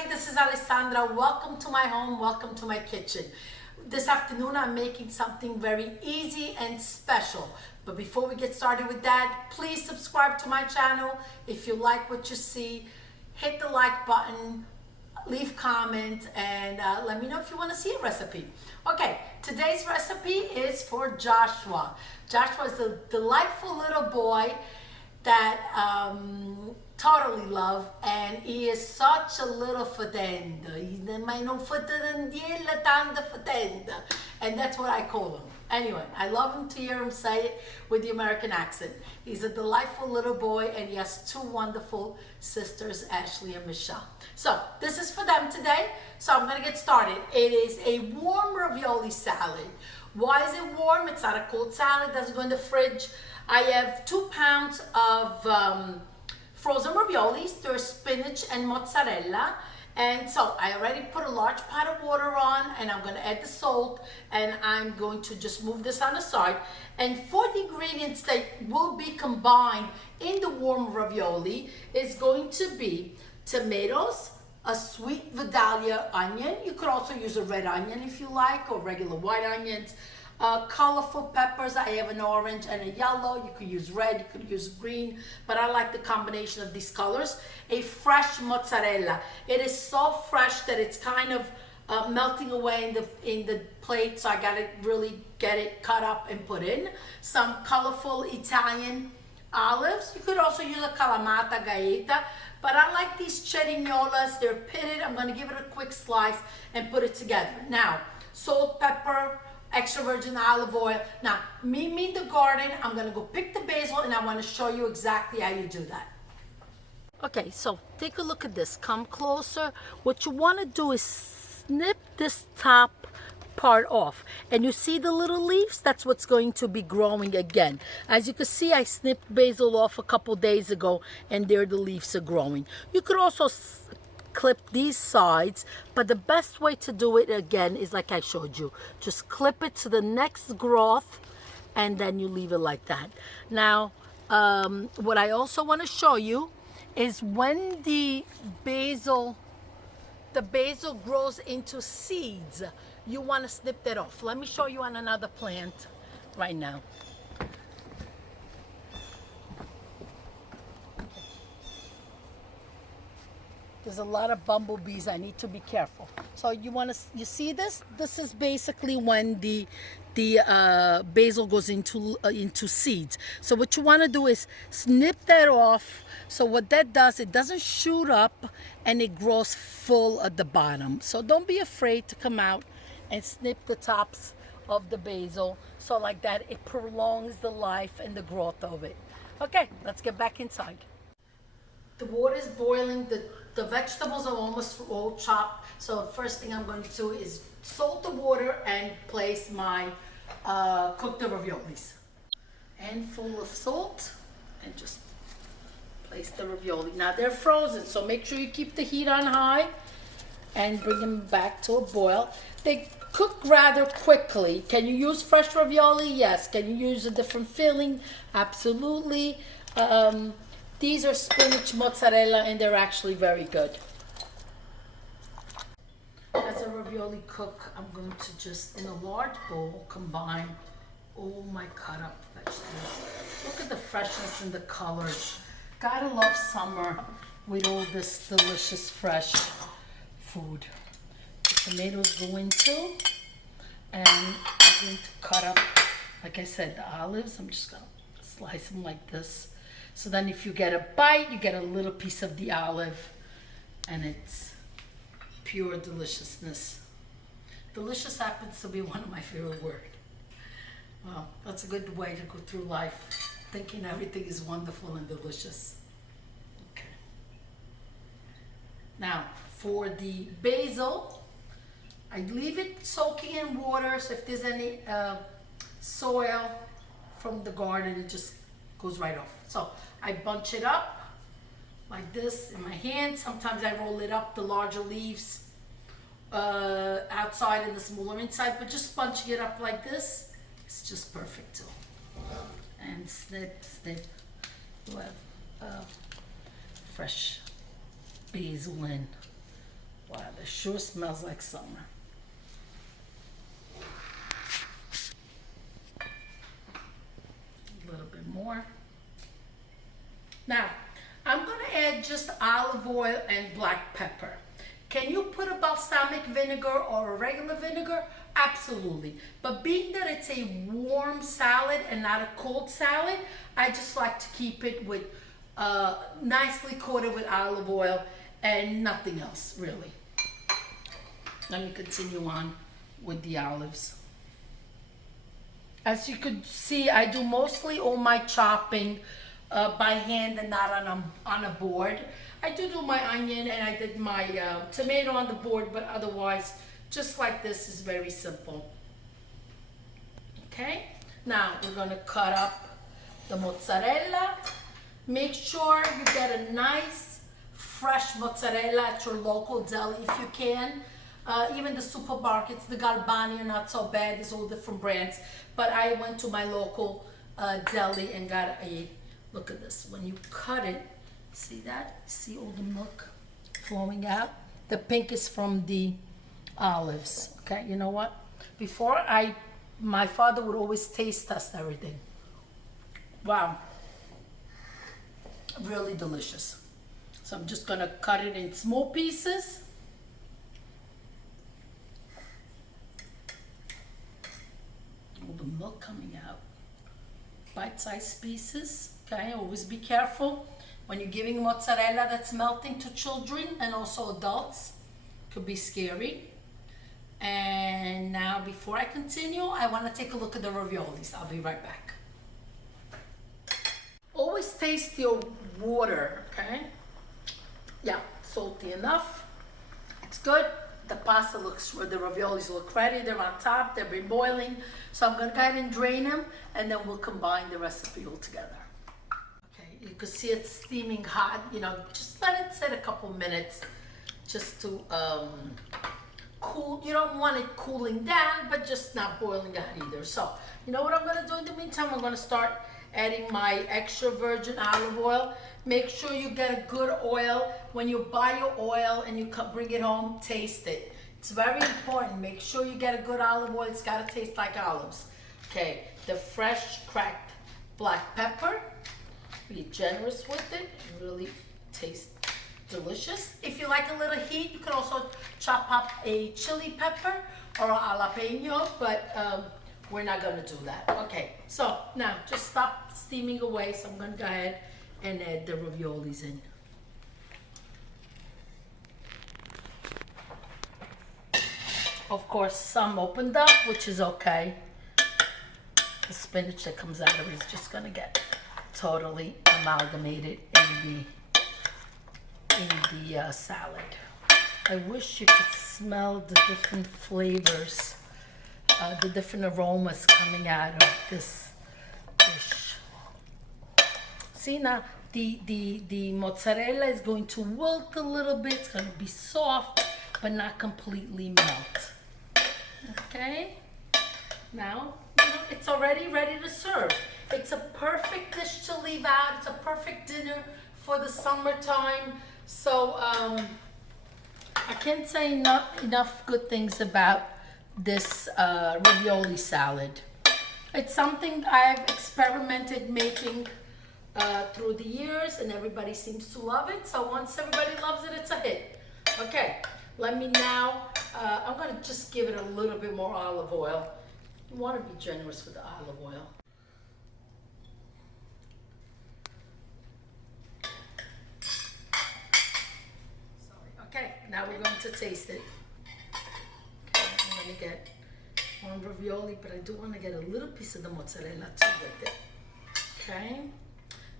everybody, this is Alessandra. Welcome to my home, welcome to my kitchen. This afternoon I'm making something very easy and special. But before we get started with that, please subscribe to my channel. If you like what you see, hit the like button, leave comments, and let me know if you want to see a recipe. Okay, today's recipe is for Joshua. Joshua is a delightful little boy that totally love, and he is such a little fetenda. And that's what I call him. Anyway, I love him to hear him say it with the American accent. He's a delightful little boy, and he has two wonderful sisters, Ashley and Michelle. So this is for them today. So I'm gonna get started. It is a warm ravioli salad. Why is it warm? It's not a cold salad. It doesn't go in the fridge. I have 2 pounds of frozen raviolis. There's spinach and mozzarella. And so I already put a large pot of water on, and I'm going to add the salt, and I'm going to just move this on the side. And for the ingredients that will be combined in the warm ravioli is going to be tomatoes, a sweet Vidalia onion. You could also use a red onion if you like, or regular white onions. Colorful peppers. I have an orange and a yellow. You could use red, you could use green, but I like the combination of these colors. A fresh mozzarella. It is so fresh that it's kind of melting away in the plate, so I gotta really get it cut up and put in. Some colorful Italian olives. You could also use a calamata gaeta, but I like these cerignolas. They're pitted. I'm gonna give it a quick slice and put it together. Now, salt, pepper, extra virgin olive oil. Now, meet me in the garden. I'm gonna go pick the basil, and I wanna show you exactly how you do that. Okay, so take a look at this. Come closer. What you wanna do is snip this top part off. And you see the little leaves? That's what's going to be growing again. As you can see, I snipped basil off a couple days ago, and there the leaves are growing. You could also clip these sides, but the best way to do it again is like I showed you. Just clip it to the next growth, and then you leave it like that. Now, what I also want to show you is when the basil grows into seeds, you want to snip that off. Let me show you on another plant right now. There's a lot of bumblebees. I need to be careful. So you see this? This is basically when the basil goes into seeds. So what you want to do is snip that off. So what that does, it doesn't shoot up, and it grows full at the bottom. So don't be afraid to come out and snip the tops of the basil. So like that, it prolongs the life and the growth of it. Okay, let's get back inside. The water is boiling. The vegetables are almost all chopped. So first thing I'm going to do is salt the water and place my cooked raviolis. Handful of salt, and just place the ravioli. Now they're frozen, so make sure you keep the heat on high and bring them back to a boil. They cook rather quickly. Can you use fresh ravioli? Yes. Can you use a different filling? Absolutely. These are spinach mozzarella, and they're actually very good. As a ravioli cook, I'm going to just, in a large bowl, combine all my cut up vegetables. Look at the freshness and the colors. Gotta love summer with all this delicious fresh food. The tomatoes go into, and I'm going to cut up, like I said, the olives. I'm just gonna slice them like this. So then if you get a bite, you get a little piece of the olive, and it's pure deliciousness. Delicious happens to be one of my favorite words. Well, that's a good way to go through life, thinking everything is wonderful and delicious. Okay. Now, for the basil, I leave it soaking in water, so if there's any soil from the garden, it just goes right off. So I bunch it up like this in my hand. Sometimes I roll it up, the larger leaves outside and the smaller inside, but just bunching it up like this, it's just perfect too. And snip. You have fresh basil in. Wow, this sure smells like summer. A little bit more. Now, I'm gonna add just olive oil and black pepper. Can you put a balsamic vinegar or a regular vinegar? Absolutely. But being that it's a warm salad and not a cold salad, I just like to keep it with nicely coated with olive oil and nothing else, really. Let me continue on with the olives. As you could see, I do mostly all my chopping by hand and not on a board. I do my onion and I did my tomato on the board, but otherwise, just like this is very simple. Okay, now we're gonna cut up the mozzarella. Make sure you get a nice, fresh mozzarella at your local deli if you can. Even the supermarkets, the Galbani are not so bad, there's all different brands. But I went to my local deli and got a, look at this, when you cut it, see that? See all the milk flowing out? The pink is from the olives, okay? You know what? Before my father would always taste test everything. Wow, really delicious. So I'm just gonna cut it in small pieces. All the milk coming out. Bite-sized pieces, okay? Always be careful when you're giving mozzarella that's melting to children and also adults. Could be scary. And now before I continue, I wanna take a look at the raviolis. I'll be right back. Always taste your water, okay? Yeah, salty enough. It's good. The pasta looks, the raviolis look ready. They're on top, they've been boiling. So I'm gonna go ahead and drain them and then we'll combine the recipe all together. Okay, you can see it's steaming hot. You know, just let it sit a couple minutes just to cool. You don't want it cooling down, but just not boiling hot either. So, you know what I'm gonna do in the meantime? I'm gonna start adding my extra virgin olive oil. Make sure you get a good oil. When you buy your oil and you bring it home, taste it. It's very important. Make sure you get a good olive oil. It's gotta taste like olives. Okay, the fresh cracked black pepper. Be generous with it. It really tastes delicious. If you like a little heat, you can also chop up a chili pepper or a jalapeno, but we're not gonna do that. Okay, so now just stop steaming away. So I'm gonna go ahead and add the raviolis in. Of course, some opened up, which is okay. The spinach that comes out of it is just gonna get totally amalgamated in the salad. I wish you could smell the different flavors, the different aromas coming out of this dish. See now, the mozzarella is going to wilt a little bit. It's going to be soft, but not completely melt. Okay? Now, you know, it's already ready to serve. It's a perfect dish to leave out. It's a perfect dinner for the summertime. So, I can't say enough good things about this ravioli salad. It's something I've experimented making through the years, and everybody seems to love it. So once everybody loves it, it's a hit. Okay, let me now, I'm gonna just give it a little bit more olive oil. You wanna be generous with the olive oil. Sorry. Okay, now we're going to taste it. Okay, I'm gonna get one ravioli, but I do wanna get a little piece of the mozzarella too with it. Okay.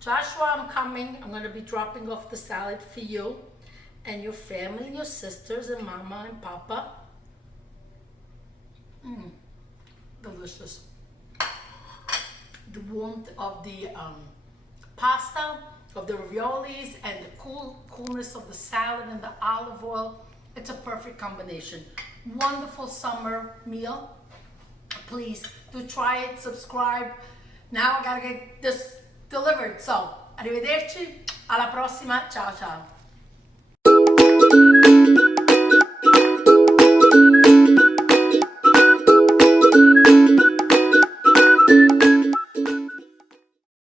Joshua, I'm coming. I'm going to be dropping off the salad for you and your family and your sisters and mama and papa. Delicious. The warmth of the pasta, of the raviolis, and the coolness of the salad and the olive oil. It's a perfect combination. Wonderful summer meal. Please do try it, subscribe. Now I gotta get this delivered. So, arrivederci, alla prossima, ciao ciao.